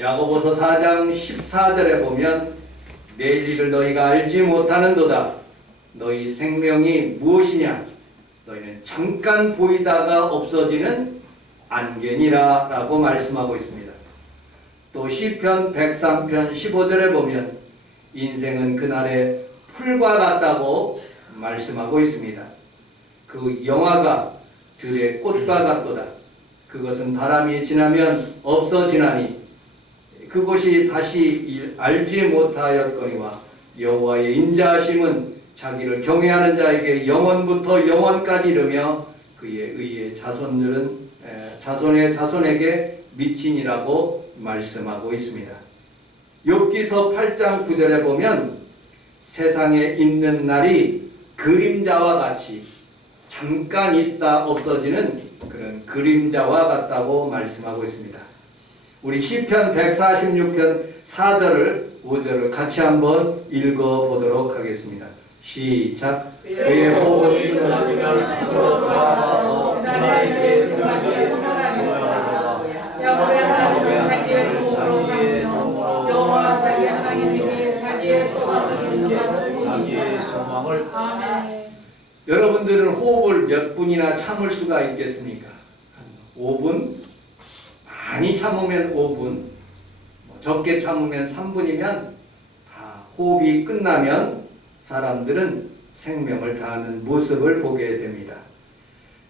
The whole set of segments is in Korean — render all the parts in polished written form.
야고보서 4장 14절에 보면 내일 일을 너희가 알지 못하는도다. 너희 생명이 무엇이냐? 너희는 잠깐 보이다가 없어지는 안개니라 라고 말씀하고 있습니다. 또 시편 103편 15절에 보면 인생은 그날의 풀과 같다고 말씀하고 있습니다. 그 영화가 들의 꽃과 같도다. 그것은 바람이 지나면 없어지나니 그것이 다시 알지 못하였거니와 여호와의 인자하심은 자기를 경외하는 자에게 영원부터 영원까지 이르며 그의 의의 자손의 자손에게 미치니라고 말씀하고 있습니다. 욥기서 8장 9절에 보면 세상에 있는 날이 그림자와 같이 잠깐 있다 없어지는 그런 그림자와 같다고 말씀하고 있습니다. 우리 시편 146편 4절을 5절을 같이 한번 읽어보도록 하겠습니다. 시작. 그의 호흡이 끊어지면 그로 돌아와서 나에게 생각이 소망하리로다. 야곱의 하나님은 자기의 도움으로 여호와 자기 하나님에게 자기의 소망을 아멘. 여러분들은 호흡을 몇 분이나 참을 수가 있겠습니까? 5분? 많이 참으면 5분, 적게 참으면 3분이면 다 호흡이 끝나면 사람들은 생명을 다하는 모습을 보게 됩니다.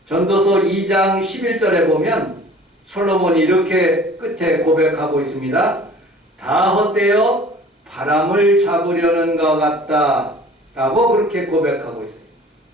전도서 2장 11절에 보면 솔로몬이 이렇게 끝에 고백하고 있습니다. 다 헛되어 바람을 잡으려는 것 같다 라고 그렇게 고백하고 있어요.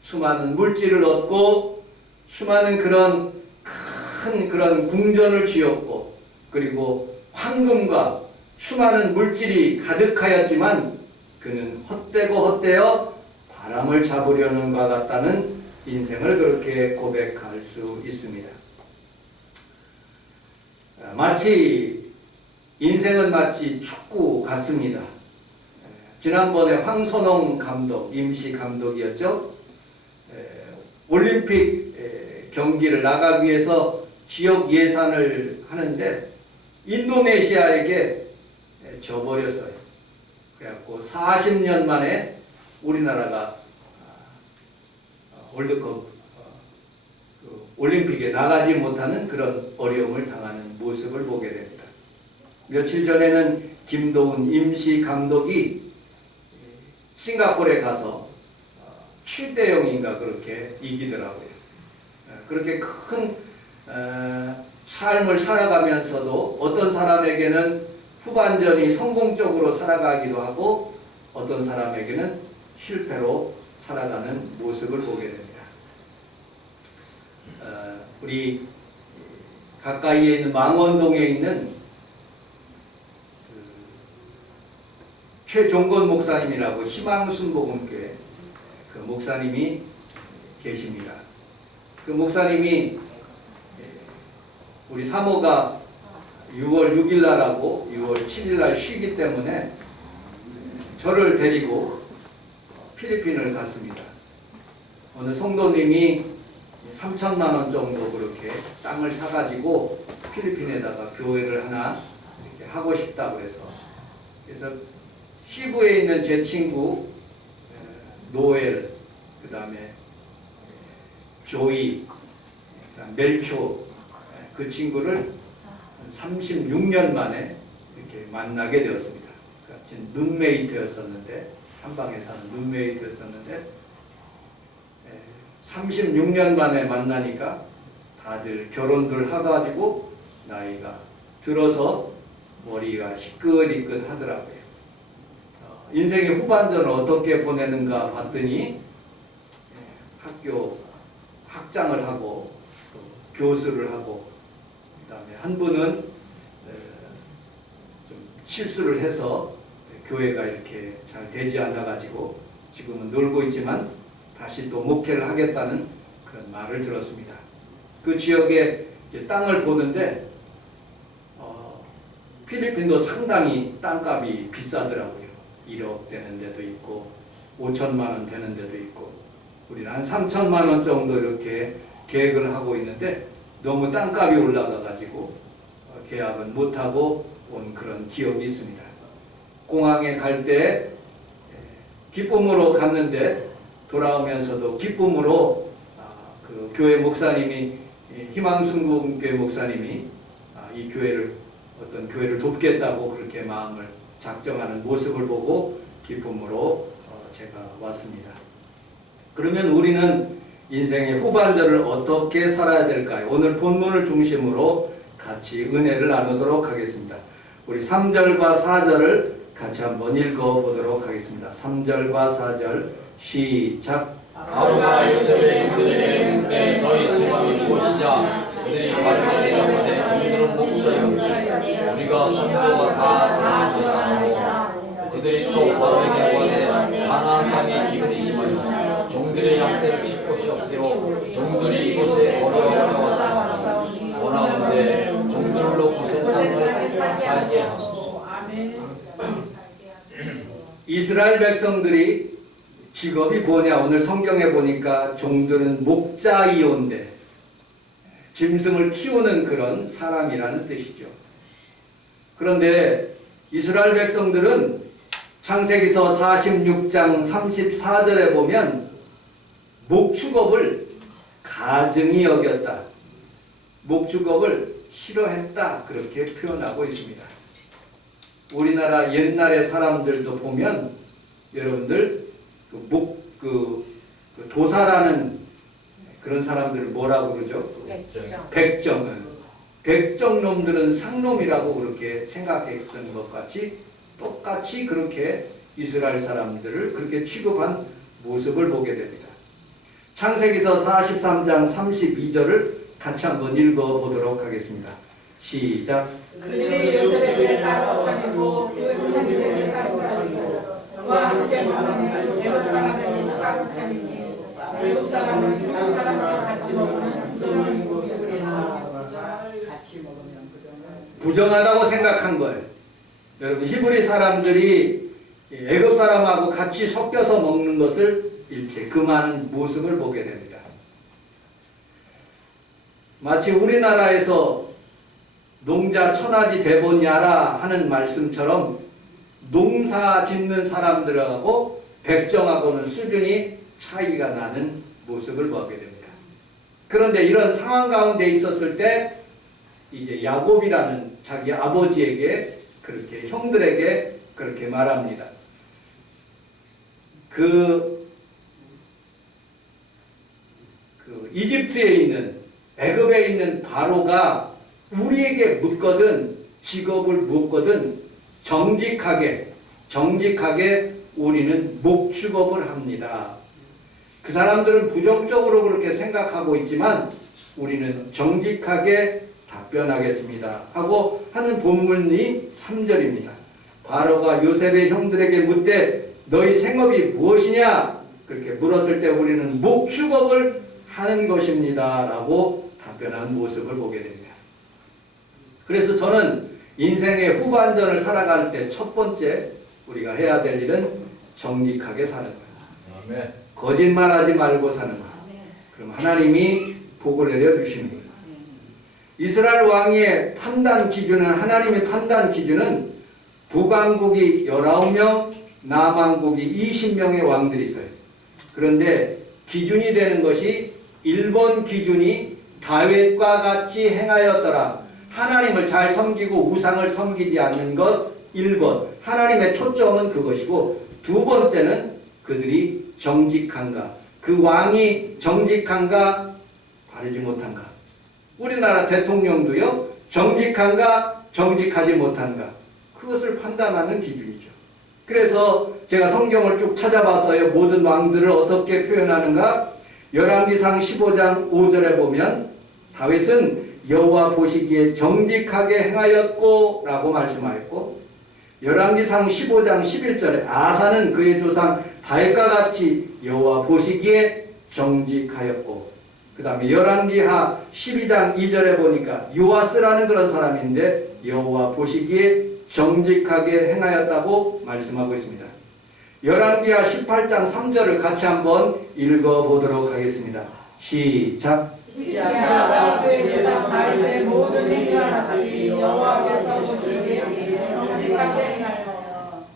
수많은 물질을 얻고 수많은 그런 큰 그런 궁전을 지었고 그리고 황금과 수많은 물질이 가득하였지만 그는 헛되어 바람을 잡으려는 것 같다는 인생을 그렇게 고백할 수 있습니다. 인생은 마치 축구 같습니다. 지난번에 황선홍 감독, 임시 감독이었죠. 올림픽 경기를 나가기 위해서 지역 예산을 하는데 인도네시아에게 져버렸어요. 그래갖고 40년 만에 우리나라가 월드컵 올림픽에 나가지 못하는 그런 어려움을 당하는 모습을 보게 됩니다. 며칠 전에는 김도훈 임시 감독이 싱가포르에 가서 7대0인가 그렇게 이기더라고요. 그렇게 큰 삶을 살아가면서도 어떤 사람에게는 후반전이 성공적으로 살아가기도 하고 어떤 사람에게는 실패로 살아가는 모습을 보게 됩니다. 우리 가까이에 있는 망원동에 있는 최종건 목사님이라고 희망순복음교회 그 목사님이 계십니다. 그 목사님이 우리 사모가 6월 6일 날하고 6월 7일 날 쉬기 때문에 저를 데리고 필리핀을 갔습니다. 어느 성도님이 3천만 원 정도 그렇게 땅을 사가지고 필리핀에다가 교회를 하나 이렇게 하고 싶다고 해서 그래서 시부에 있는 제 친구 노엘, 그 다음에 조이, 멜초 그 친구를 36년 만에 이렇게 만나게 되었습니다. 같이 룸메이트였었는데 한방에 사는 룸메이트였었는데 36년 만에 만나니까 다들 결혼들 해가지고 나이가 들어서 머리가 희끗희끗 하더라고요. 인생의 후반전을 어떻게 보내는가 봤더니 학교 학장을 하고 또 교수를 하고 그 다음에 한 분은 좀 실수를 해서 교회가 이렇게 잘 되지 않아 가지고 지금은 놀고 있지만 다시 또 목회를 하겠다는 그런 말을 들었습니다. 그 지역에 이제 땅을 보는데 필리핀도 상당히 땅값이 비싸더라고요. 1억 되는 데도 있고 5천만 원 되는 데도 있고 우리는 한 3천만 원 정도 이렇게 계획을 하고 있는데 너무 땅값이 올라가 가지고 계약은 못하고 온 그런 기억이 있습니다. 공항에 갈 때 기쁨으로 갔는데 돌아오면서도 기쁨으로 그 교회 목사님이 희망순국교회 목사님이 이 교회를 어떤 교회를 돕겠다고 그렇게 마음을 작정하는 모습을 보고 기쁨으로 제가 왔습니다. 그러면 우리는 인생의 후반전을 어떻게 살아야 될까요? 오늘 본문을 중심으로 같이 은혜를 나누도록 하겠습니다. 우리 3절과 4절을 같이 한번 읽어보도록 하겠습니다. 3절과 4절 시작. 바로가 요셉의 형들에게 묻되 너희 생각이 무엇이냐? 그들이 바로에게 대답하되 종들은 목자여 우리가 선조가 다 돌아가니라. 그들이 또 바로에게 구하되 가나안 땅에 기근이 심하여 종들의 양떼를 칠 곳이 없기로 종들이 이곳에 어려워하여 왔사오니 원하건대 종들로 곳의 땅을 살게 하소서. 이스라엘 백성들이 직업이 뭐냐? 오늘 성경에 보니까 종들은 목자이온데 짐승을 키우는 그런 사람이라는 뜻이죠. 그런데 이스라엘 백성들은 창세기서 46장 34절에 보면 목축업을 가증히 여겼다, 목축업을 싫어했다, 그렇게 표현하고 있습니다. 우리나라 옛날의 사람들도 보면 여러분들 그 도사라는 그런 사람들을 뭐라고 그러죠? 백정 놈들은 상놈이라고 그렇게 생각했던 것 같이 똑같이 그렇게 이스라엘 사람들을 그렇게 취급한 모습을 보게 됩니다. 창세기서 43장 32절을 같이 한번 읽어보도록 하겠습니다. 시작. 그들이 요셉에게 따로 차리고 그 형제들에게 따로 차리고 그와 함께 먹는 애굽 사람에게 따로 차리니 애굽 사람은 그 사람과 같이 먹는 부정을 부정하다고 생각한 거예요. 여러분, 히브리 사람들이 애굽 사람하고 같이 섞여서 먹는 것을 일체 금하는 모습을 보게 됩니다. 마치 우리나라에서 농자 천하지 대보냐라 하는 말씀처럼 농사 짓는 사람들하고 백정하고는 수준이 차이가 나는 모습을 보게 됩니다. 그런데 이런 상황 가운데 있었을 때 이제 야곱이라는 자기 아버지에게 그렇게 형들에게 그렇게 말합니다. 그 이집트에 있는 애굽에 있는 바로가 우리에게 묻거든 직업을 묻거든 정직하게 우리는 목축업을 합니다. 그 사람들은 부정적으로 그렇게 생각하고 있지만 우리는 정직하게 답변하겠습니다 하고 하는 본문이 3절입니다. 바로가 요셉의 형들에게 묻되 너희 생업이 무엇이냐? 그렇게 물었을 때 우리는 목축업을 하는 것입니다 라고 답변한 모습을 보게 됩니다. 그래서 저는 인생의 후반전을 살아갈 때 첫 번째 우리가 해야 될 일은 정직하게 사는 거예요. 아멘. 거짓말하지 말고 사는 거예요. 그럼 하나님이 복을 내려주십니다. 이스라엘 왕의 판단 기준은, 하나님의 판단 기준은 북왕국이 19명, 남왕국이 20명의 왕들이 있어요. 그런데 기준이 되는 것이 1번 기준이 다윗과 같이 행하였더라. 하나님을 잘 섬기고 우상을 섬기지 않는 것 1번. 하나님의 초점은 그것이고, 두 번째는 그들이 정직한가. 그 왕이 정직한가, 바르지 못한가. 우리나라 대통령도요, 정직한가, 정직하지 못한가. 그것을 판단하는 기준이죠. 그래서 제가 성경을 쭉 찾아봤어요. 모든 왕들을 어떻게 표현하는가? 열왕기상 15장 5절에 보면 다윗은 여호와 보시기에 정직하게 행하였고 라고 말씀하였고, 열왕기상 15장 11절에 아사는 그의 조상 다윗과 같이 여호와 보시기에 정직하였고, 그 다음에 열왕기하 12장 2절에 보니까 요아스라는 그런 사람인데 여호와 보시기에 정직하게 행하였다고 말씀하고 있습니다. 열왕기하 18장 3절을 같이 한번 읽어보도록 하겠습니다. 시작. 이스라엘과 그의 조상 다윗의 모든 행위와 같이 여호와께서 보시기에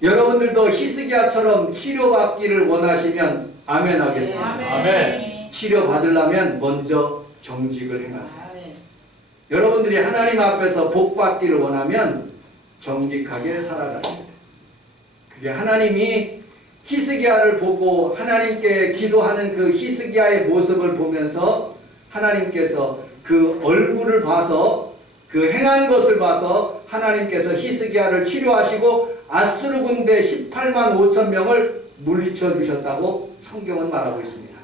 여러분들도 히스기야처럼 치료받기를 원하시면 아멘 하겠습니다. 아멘. 치료받으려면 먼저 정직을 행하세요. 여러분들이 하나님 앞에서 복받기를 원하면 정직하게 살아가셔야 돼요. 그게 하나님이 히스기야를 보고 하나님께 기도하는 그 히스기야의 모습을 보면서 하나님께서 그 얼굴을 봐서 그 행한 것을 봐서 하나님께서 히스기야를 치료하시고 아수르 군대 18만 5천 명을 물리쳐 주셨다고 성경은 말하고 있습니다.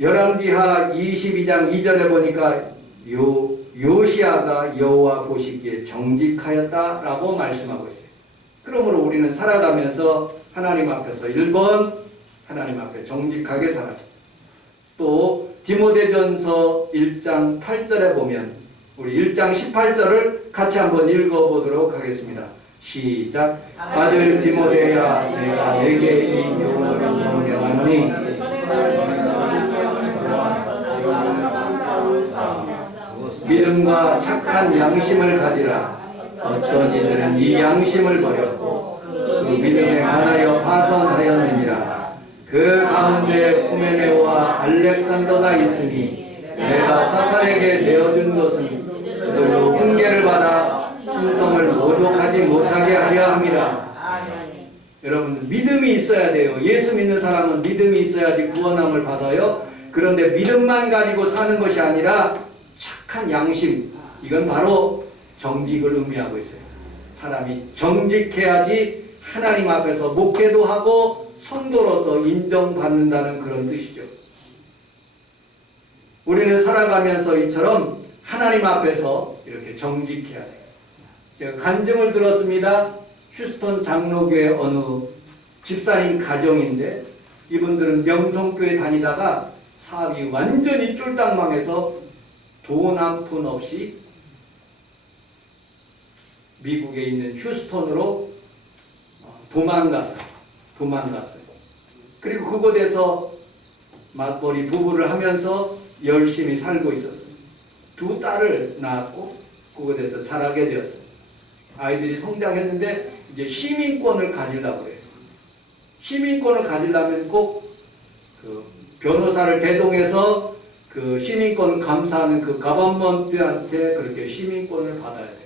열왕기하 22장 2절에 보니까 요시야가 여호와 보시기에 정직하였다라고 말씀하고 있어요. 그러므로 우리는 살아가면서 하나님 앞에서 1번 하나님 앞에 정직하게 살아요. 또 디모데전서 1장 8절에 보면 우리 1장 18절을 같이 한번 읽어보도록 하겠습니다. 시작. 아들 디모데야, 내가 내게 이 교훈을 명령하노니 믿음과 착한 양심을 가지라. 어떤 이들은 이 양심을 버렸고 그 믿음에 관하여 파선하였느니라. 그 가운데 후메네오와 알렉산더가 있으니 내가 사탄에게 내어준 것은 그들로 훈계를 받아 신성을 모독하지 못하게 하려 함이라. 여러분, 믿음이 있어야 돼요. 예수 믿는 사람은 믿음이 있어야지 구원함을 받아요. 그런데 믿음만 가지고 사는 것이 아니라 착한 양심, 이건 바로 정직을 의미하고 있어요. 사람이 정직해야지 하나님 앞에서 목회도 하고 성도로서 인정받는다는 그런 뜻이죠. 우리는 살아가면서 이처럼 하나님 앞에서 이렇게 정직해야 돼요. 제가 간증을 들었습니다. 휴스턴 장로교회 어느 집사님 가정인데 이분들은 명성교회 다니다가 사업이 완전히 쫄딱 망해서 돈 한 푼 없이 미국에 있는 휴스턴으로 도망갔어요. 그리고 그곳에서 맞벌이 부부를 하면서 열심히 살고 있었어요. 2 딸을 낳았고 그곳에서 자라게 되었어요. 아이들이 성장했는데 이제 시민권을 가지려고 해요. 시민권을 가지려면 꼭 그 변호사를 대동해서 그 시민권을 감사하는 그 가버먼트한테 그렇게 시민권을 받아야 돼요.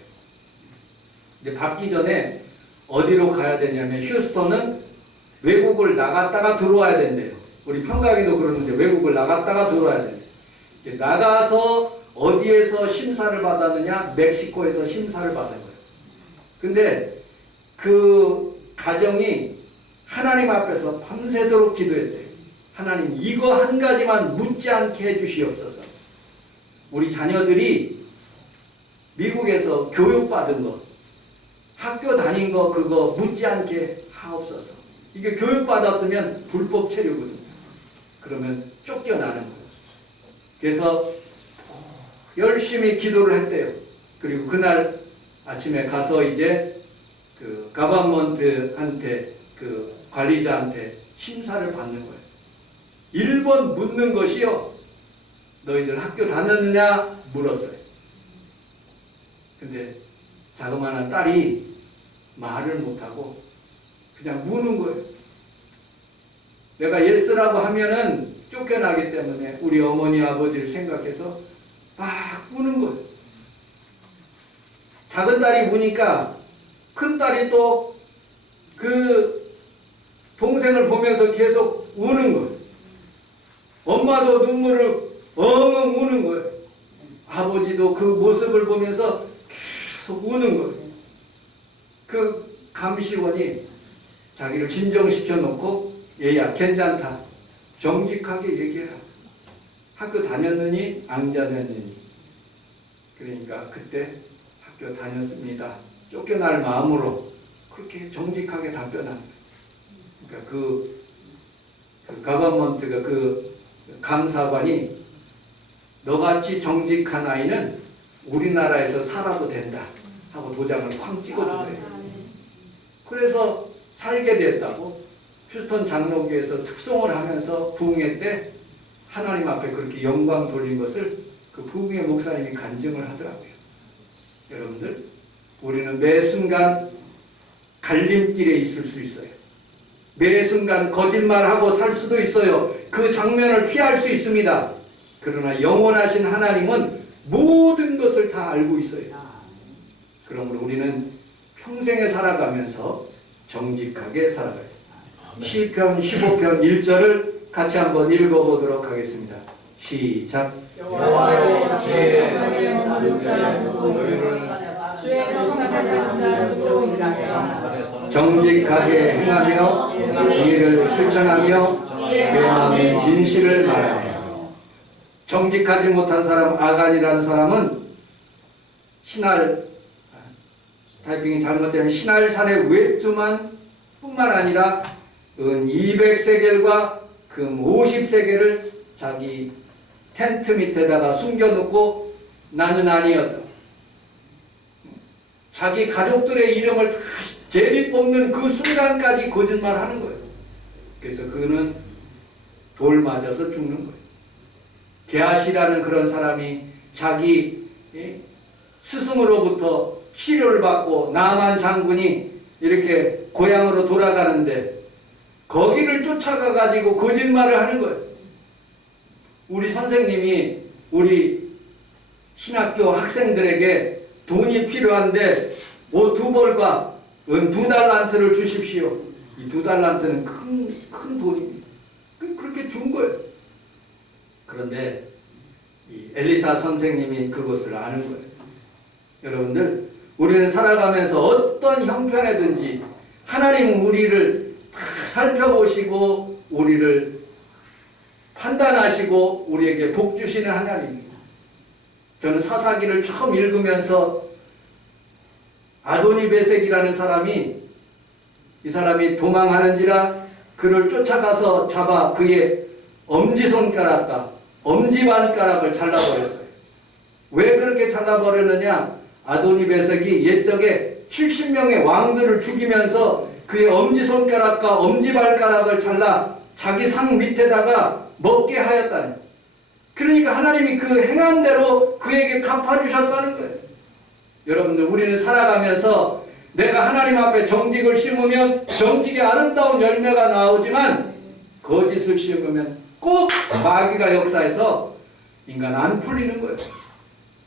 근데 받기 전에 어디로 가야 되냐면 휴스턴은 외국을 나갔다가 들어와야 된대요. 우리 평강에도 그러는데 외국을 나갔다가 들어와야 돼요. 나가서 어디에서 심사를 받았느냐? 멕시코에서 심사를 받은 거예요. 근데 그 가정이 하나님 앞에서 밤새도록 기도했대요. 하나님, 이거 한 가지만 묻지 않게 해주시옵소서. 우리 자녀들이 미국에서 교육받은 거, 학교 다닌 거 그거 묻지 않게 하옵소서. 이게 교육받았으면 불법 체류거든요. 그러면 쫓겨나는 거예요. 그래서 열심히 기도를 했대요. 그리고 그날 아침에 가서 이제 그 가버먼트한테 그 관리자한테 심사를 받는 거예요. 1번 묻는 것이요. 너희들 학교 다녔느냐? 물었어요. 근데 자그마한 딸이 말을 못하고 그냥 무는 거예요. 내가 예스라고 하면은 쫓겨나기 때문에 우리 어머니 아버지를 생각해서 막 우는 거예요. 작은 딸이 우니까 큰 딸이 또 그 동생을 보면서 계속 우는 거예요. 엄마도 눈물을 엉엉 우는 거예요. 아버지도 그 모습을 보면서 계속 우는 거예요. 그 감시원이 자기를 진정시켜 놓고 얘야 괜찮다. 정직하게 얘기해라. 학교 다녔느니 안 다녔느니. 그러니까 그때 학교 다녔습니다. 쫓겨날 마음으로 그렇게 정직하게 답변합니다. 그러니까 그 가버먼트가 그 감사관이 너같이 정직한 아이는 우리나라에서 살아도 된다 하고 도장을 쾅 찍어주더래요. 그래서 살게 됐다고 휴스턴 장로교에서 특송을 하면서 부흥회 때 하나님 앞에 그렇게 영광 돌린 것을 그 부흥회 목사님이 간증을 하더라고요. 여러분들, 우리는 매 순간 갈림길에 있을 수 있어요. 매 순간 거짓말하고 살 수도 있어요. 그 장면을 피할 수 있습니다. 그러나 영원하신 하나님은 모든 것을 다 알고 있어요. 그러므로 우리는 평생에 살아가면서 정직하게 살아가야 돼요. 시편 15편 1절을 같이 한번 읽어보도록 하겠습니다. 시작. 여호와여 주의 성산에 주의 머무는 자 누구이라 너희를 주의 성산에 사는 자 누구이라 정직하게 행하며 의를 실천하며 내 마음의 진실을 말하며. 정직하지 못한 사람, 아간이라는 사람은 신할, 타이핑이 잘못되면 신할산의 외투만 뿐만 아니라 은 200세겔과 금 50세겔을 자기 텐트 밑에다가 숨겨놓고 나는 아니었다. 자기 가족들의 이름을 다 제비 뽑는 그 순간까지 거짓말하는 거예요. 그래서 그는 돌 맞아서 죽는 거예요. 게하시라는 그런 사람이 자기 스승으로부터 치료를 받고 나만 장군이 이렇게 고향으로 돌아가는데 거기를 쫓아가 가지고 거짓말을 하는 거예요. 우리 선생님이 우리 신학교 학생들에게 돈이 필요한데 옷 2벌과 은 2달란트를 주십시오. 이 2달란트는 큰 돈입니다. 그렇게 준 거예요. 그런데 이 엘리사 선생님이 그것을 아는 거예요. 여러분들, 우리는 살아가면서 어떤 형편에든지 하나님은 우리를 다 살펴보시고 우리를 판단하시고 우리에게 복 주시는 하나님입니다. 저는 사사기를 처음 읽으면서 아도니베섹이라는 사람이, 이 사람이 도망하는지라 그를 쫓아가서 잡아 그의 엄지손가락과 엄지발가락을 잘라버렸어요. 왜 그렇게 잘라버렸느냐? 아도니베섹이 옛적에 70명의 왕들을 죽이면서 그의 엄지손가락과 엄지발가락을 잘라 자기 상 밑에다가 먹게 하였다는. 그러니까 하나님이 그 행한 대로 그에게 갚아주셨다는 거예요. 여러분들, 우리는 살아가면서 내가 하나님 앞에 정직을 심으면 정직의 아름다운 열매가 나오지만 거짓을 심으면 꼭 마귀가 역사해서 인간 안 풀리는 거예요.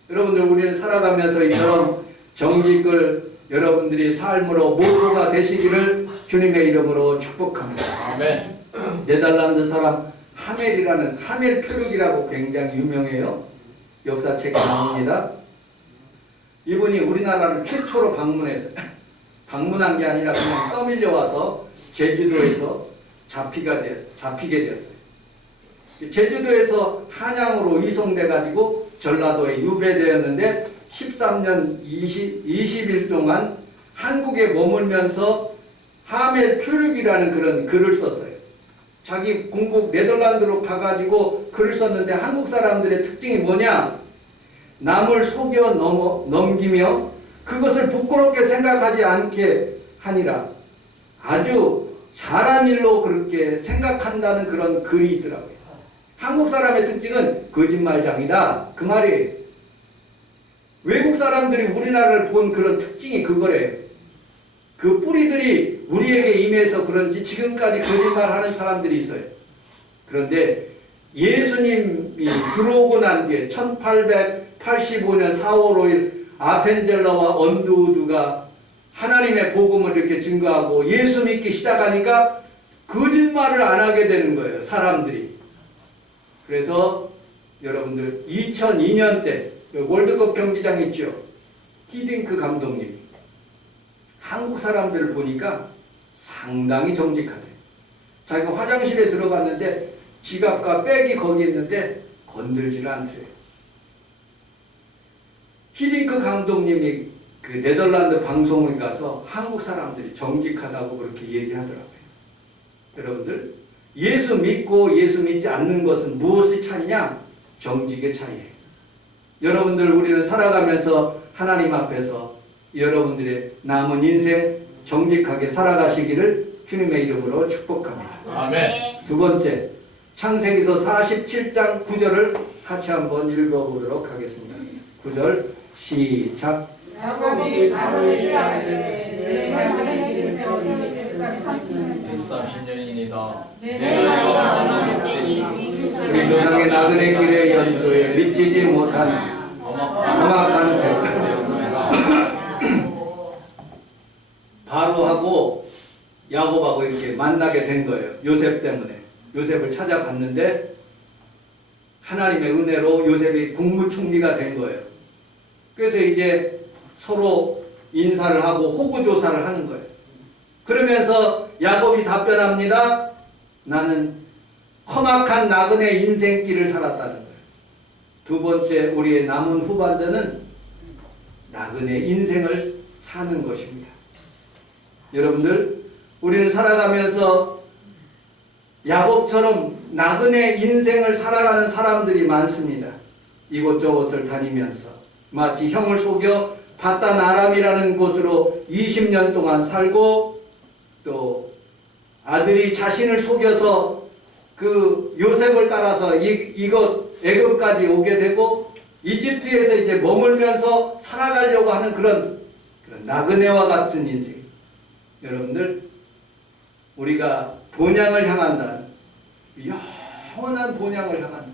여러분들, 우리는 살아가면서 이처럼 정직을 여러분들이 삶으로 모토가 되시기를 주님의 이름으로 축복합니다. 아멘. 네덜란드 사람 하멜이라는, 하멜 표류기라고 굉장히 유명해요. 역사책에 나옵니다. 이분이 우리나라를 최초로 방문했어요. 방문한 게 아니라 그냥 떠밀려 와서 제주도에서 잡히게 되었어요. 제주도에서 한양으로 이송돼 가지고 전라도에 유배되었는데 13년 20일 동안 한국에 머물면서 하멜 표류기라는 그런 글을 썼어요. 자기 공국 네덜란드로 가가지고 글을 썼는데 한국 사람들의 특징이 뭐냐? 남을 속여 넘기며 그것을 부끄럽게 생각하지 않게 하니라. 아주 잘한 일로 그렇게 생각한다는 그런 글이 있더라고요. 한국 사람의 특징은 거짓말장이다, 그 말이에요. 외국 사람들이 우리나라를 본 그런 특징이 그거래요. 그 뿌리들이 우리에게 임해서 그런지 지금까지 거짓말하는 사람들이 있어요. 그런데 예수님이 들어오고 난 뒤에 1885년 4월 5일 아펜젤러와 언두우드가 하나님의 복음을 이렇게 증거하고 예수 믿기 시작하니까 거짓말을 안 하게 되는 거예요, 사람들이. 그래서 여러분들 2002년 때 월드컵 경기장 있죠? 히딩크 감독님이 한국 사람들을 보니까 상당히 정직하대. 자기가 화장실에 들어갔는데 지갑과 백이 거기 있는데 건들지를 않더래요. 히딩크 감독님이 그 네덜란드 방송에 가서 한국 사람들이 정직하다고 그렇게 얘기하더라고요. 여러분들, 예수 믿고 예수 믿지 않는 것은 무엇의 차이냐? 정직의 차이예요. 여러분들, 우리는 살아가면서 하나님 앞에서 여러분들의 남은 인생 정직하게 살아가시기를 주님의 이름으로 축복합니다. 아멘. 두 번째, 창세기서 47장 9절을 같이 한번 읽어보도록 하겠습니다. 9절 시작. 야곱이 바로에게 이르되 내가 하는 길에서 130년이니이다. 내 내 나이가 많은 때니 우리 조상의 나그네 길의 연소에 미치지 못한 험악한 세월. 바로하고 야곱하고 이렇게 만나게 된 거예요. 요셉 때문에. 요셉을 찾아갔는데 하나님의 은혜로 요셉이 국무총리가 된 거예요. 그래서 이제 서로 인사를 하고 호구조사를 하는 거예요. 그러면서 야곱이 답변합니다. 나는 험악한 나그네 인생길을 살았다는 거예요. 두 번째, 우리의 남은 후반전은 나그네 인생을 사는 것입니다. 여러분들, 우리는 살아가면서 야곱처럼 나그네 인생을 살아가는 사람들이 많습니다. 이곳저곳을 다니면서 마치 형을 속여 바단 아람이라는 곳으로 20년 동안 살고, 또 아들이 자신을 속여서 그 요셉을 따라서 이곳 애굽까지 오게 되고 이집트에서 이제 머물면서 살아가려고 하는 그런 나그네와 같은 인생. 여러분들, 우리가 본향을 향한다는, 영원한 본향을 향한다.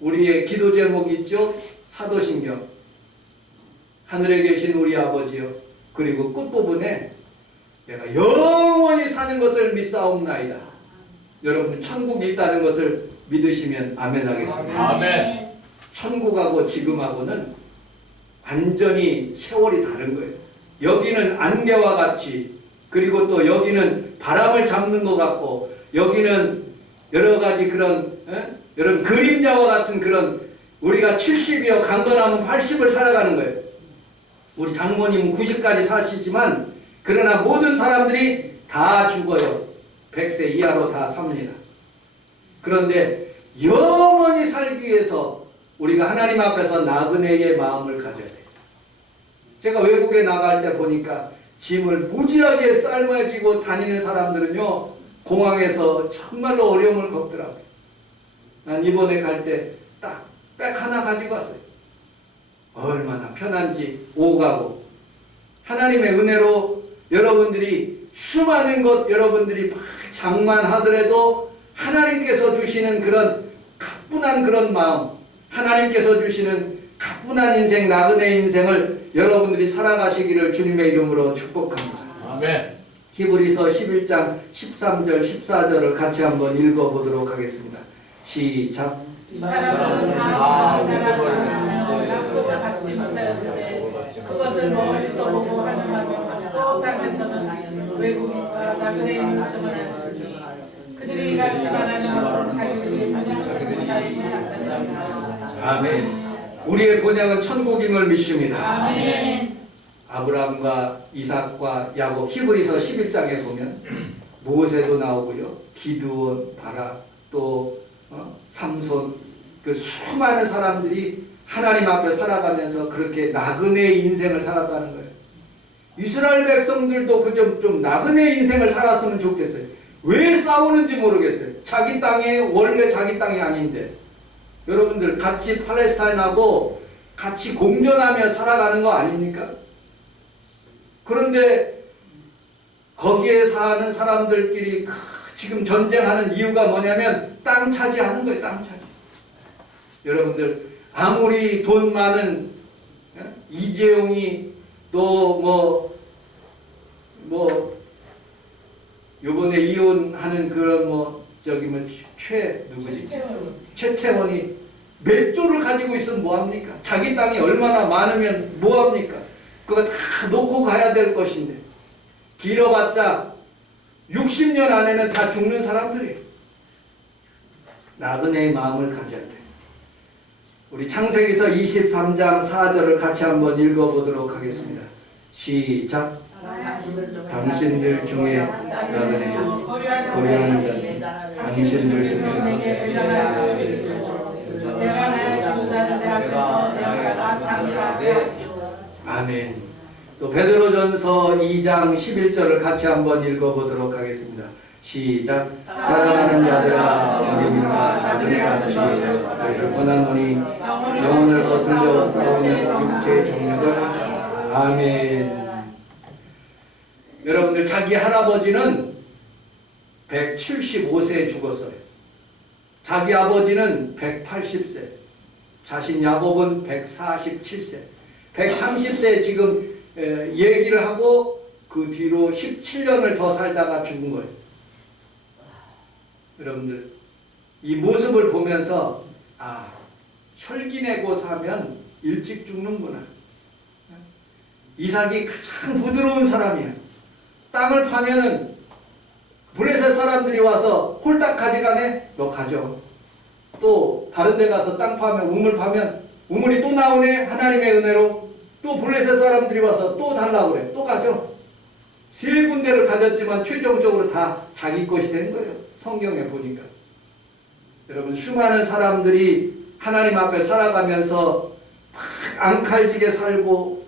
우리의 기도 제목이 있죠. 사도신경. 하늘에 계신 우리 아버지여, 그리고 끝부분에 내가 영원히 사는 것을 믿사옵나이다. 여러분, 천국이 있다는 것을 믿으시면 아멘 하겠습니다. 아멘. 천국하고 지금하고는 완전히 세월이 다른 거예요. 여기는 안개와 같이, 그리고 또 여기는 바람을 잡는 것 같고, 여기는 여러 가지 그런 여러분 그림자와 같은 그런, 우리가 70이요 강건하면 80을 살아가는 거예요. 우리 장모님은 90까지 사시지만 그러나 모든 사람들이 다 죽어요. 100세 이하로 다 삽니다. 그런데 영원히 살기 위해서 우리가 하나님 앞에서 나그네의 마음을 가져야 돼요. 제가 외국에 나갈 때 보니까 짐을 무지하게 삶아지고 다니는 사람들은요, 공항에서 정말로 어려움을 겪더라고요. 난 이번에 갈 때 딱 백 하나 가지고 왔어요. 얼마나 편한지 오가고. 하나님의 은혜로 여러분들이 수많은 것 여러분들이 막 장만하더라도 하나님께서 주시는 그런 가뿐한 그런 마음, 하나님께서 주시는 가뿐한 인생, 나그네 인생을 여러분들이 살아가시기를 주님의 이름으로 축복합니다. 아멘. 히브리서 11장 13절 14절을 같이 한번 읽어보도록 하겠습니다. 시작. 이 사람들은 다 나라 사람으로 약속을 받지 못하였으되 그것을 멀리서 보고 환영하며 또 땅에서는 외국인과 나그네인을 증언하였으니 그들이 이같이 말하는 것은 자기들이 번영하는 자임을 안다느니라. 아멘. 우리의 본향은 천국임을 믿습니다. 아멘. 아브라함과 이삭과 야곱, 히브리서 11장에 보면 모세도 나오고요, 기드온, 바락, 또 삼손, 그 수많은 사람들이 하나님 앞에 살아가면서 그렇게 나그네 인생을 살았다는 거예요. 이스라엘 백성들도 그 좀 나그네 인생을 살았으면 좋겠어요. 왜 싸우는지 모르겠어요. 자기 땅이 원래 자기 땅이 아닌데. 여러분들 같이 팔레스타인하고 같이 공존하며 살아가는 거 아닙니까? 그런데 거기에 사는 사람들끼리 지금 전쟁하는 이유가 뭐냐면 땅 차지하는 거예요. 땅 차지. 여러분들 아무리 돈 많은 이재용이 또 요번에 이혼하는 그런 최태원이 몇 조를 가지고 있으면 뭐합니까? 자기 땅이 얼마나 많으면 뭐합니까? 그거 다 놓고 가야 될 것인데 길어봤자 60년 안에는 다 죽는 사람들이에요. 나그네의 마음을 가져야 돼. 우리 창세기서 23장 4절을 같이 한번 읽어보도록 하겠습니다. 시작. 당신들 중에 나그네 거류하는 자는 당신들 중에 내가 나의 주다를 내 앞에서 내가 장사하게. 아멘. 또 베드로전서 2장 11절을 같이 한번 읽어보도록 하겠습니다. 시작. 사랑하는 자들아, 어린이가 나그네가 되시 너희를 권하노니 영혼을 거슬려 싸우는 육체의 종류들. 아멘. 여러분들 자기 할아버지는 175세에 죽었어요. 자기 아버지는 180세, 자신 야곱은 147세, 130세에 지금 얘기를 하고 그 뒤로 17년을 더 살다가 죽은 거예요. 여러분들 이 모습을 보면서 아, 혈기 내고 사면 일찍 죽는구나. 이삭이 가장 부드러운 사람이야. 땅을 파면은 블레셋 사람들이 와서 홀딱 가져가네? 너 가져. 또 다른 데 가서 땅 파면 우물 파면 우물이 또 나오네? 하나님의 은혜로. 또 블레셋 사람들이 와서 또 달라고 그래. 또 가져. 세 군데를 가졌지만 최종적으로 다 자기 것이 된 거예요. 성경에 보니까. 여러분 수많은 사람들이 하나님 앞에 살아가면서 막 앙칼지게 살고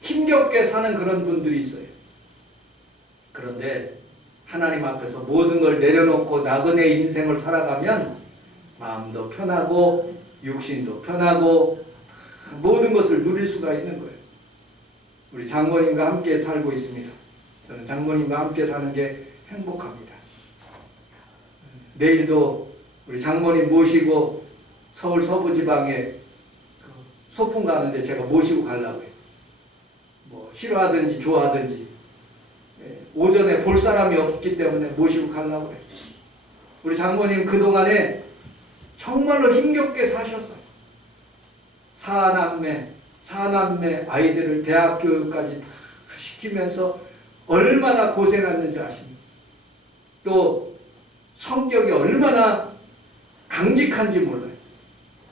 힘겹게 사는 그런 분들이 있어요. 그런데 하나님 앞에서 모든 걸 내려놓고 나그네 인생을 살아가면 마음도 편하고 육신도 편하고 모든 것을 누릴 수가 있는 거예요. 우리 장모님과 함께 살고 있습니다. 저는 장모님과 함께 사는 게 행복합니다. 내일도 우리 장모님 모시고 서울 서부지방에 소풍 가는데 제가 모시고 가려고 해요. 뭐 싫어하든지 좋아하든지 오전에 볼 사람이 없기 때문에 모시고 가려고 해요. 우리 장모님 그동안에 정말로 힘겹게 사셨어요. 사남매 아이들을 대학 교육까지 다 시키면서 얼마나 고생했는지 아십니까? 또 성격이 얼마나 강직한지 몰라요.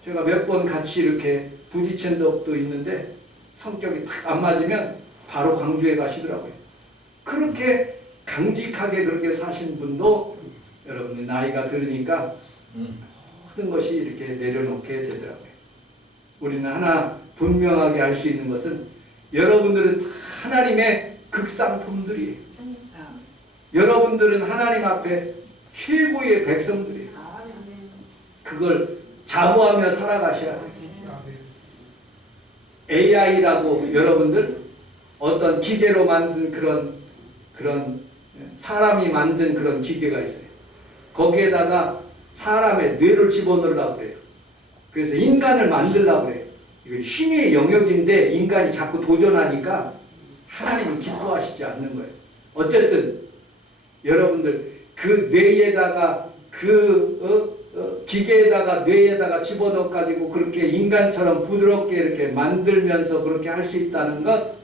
제가 몇 번 같이 이렇게 부딪힌 적도 있는데 성격이 딱 안 맞으면 바로 광주에 가시더라고요. 그렇게 강직하게 그렇게 사신 분도 여러분이 나이가 들으니까 모든 것이 이렇게 내려놓게 되더라고요. 우리는 하나 분명하게 알 수 있는 것은 여러분들은 다 하나님의 극상품들이에요. 여러분들은 하나님 앞에 최고의 백성들이에요. 그걸 자부하며 살아가셔야 돼요. AI라고 여러분들 어떤 기계로 만든 그런 사람이 만든 그런 기계가 있어요. 거기에다가 사람의 뇌를 집어넣으려고 그래요. 그래서 인간을 만들려고 그래요. 이거 신의 영역인데 인간이 자꾸 도전하니까 하나님이 기뻐하시지 않는 거예요. 어쨌든 여러분들 그 뇌에다가 기계에다가 뇌에다가 집어넣어 가지고 그렇게 인간처럼 부드럽게 이렇게 만들면서 그렇게 할 수 있다는 것,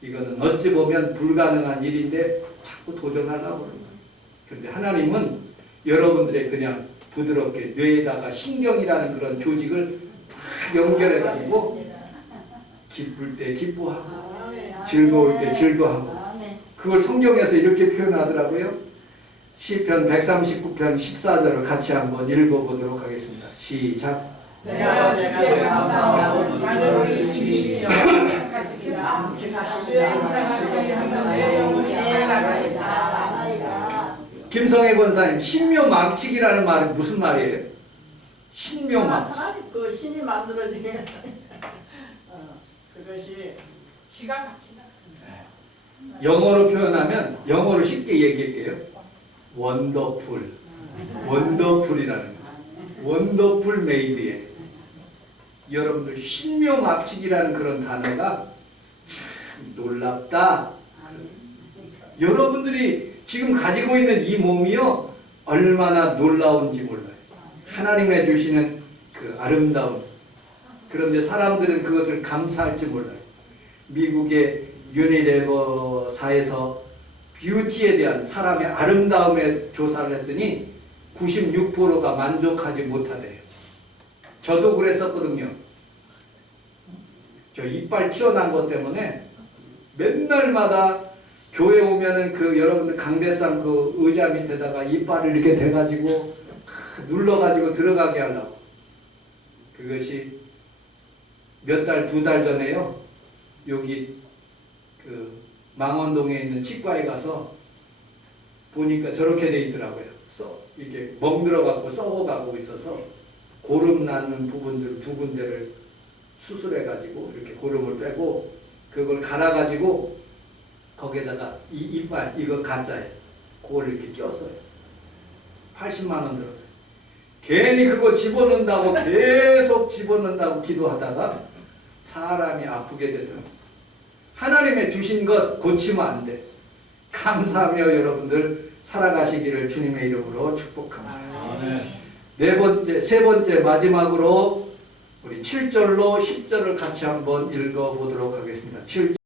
이거는 어찌 보면 불가능한 일인데 자꾸 도전하려고 그러는 거예요. 그런데 하나님은 여러분들의 그냥 부드럽게 뇌에다가 신경이라는 그런 조직을 다 연결해 가지고 기쁠 때 기뻐하고 즐거울 때 즐거워하고, 그걸 성경에서 이렇게 표현하더라고요. 시편 139편 14절을 같이 한번 읽어보도록 하겠습니다. 시작. 내가 주께 감사하고 나를 지키시며 착하시리라. 주의 인상을 하며 내 영혼이 살아가리라. 김성애 권사님, 신묘망측이라는 말은 무슨 말이에요? 신묘망측. 하나님 그 신이 만들어지게 그것이 기가 막히다. 영어로 표현하면, 영어로 쉽게 얘기할게요. 원더풀. 원더풀이라는 거. 원더풀 메이드에. 여러분들 신묘막측이라는 그런 단어가 참 놀랍다. 여러분들이 지금 가지고 있는 이 몸이요 얼마나 놀라운지 몰라요. 하나님의 주시는 그 아름다움. 그런데 사람들은 그것을 감사할지 몰라요. 미국의 유니레버사에서 뷰티에 대한 사람의 아름다움에 조사를 했더니 96%가 만족하지 못하대요. 저도 그랬었거든요. 저 이빨 튀어나온 것 때문에 맨날마다 교회 오면은 그 여러분들 강대상 그 의자 밑에다가 이빨을 이렇게 대가지고 눌러가지고 들어가게 하려고. 그것이 몇 달, 2달 전에요. 여기 그 망원동에 있는 치과에 가서 보니까 저렇게 돼 있더라고요. 이게 멍들어갖고 썩어가고 있어서 고름 나는 부분들 2군데를 수술해가지고 이렇게 고름을 빼고 그걸 갈아가지고 거기에다가 이 이빨, 이거 가짜예요. 그걸 이렇게 꼈어요. 80만 원 들었어요. 괜히 그거 집어넣는다고 계속 집어넣는다고 기도하다가 사람이 아프게 되더라고요. 하나님의 주신 것 고치면 안 돼. 감사하며 여러분들 살아가시기를 주님의 이름으로 축복합니다. 아멘. 세 번째 마지막으로 우리 7절로 10절을 같이 한번 읽어보도록 하겠습니다. 7절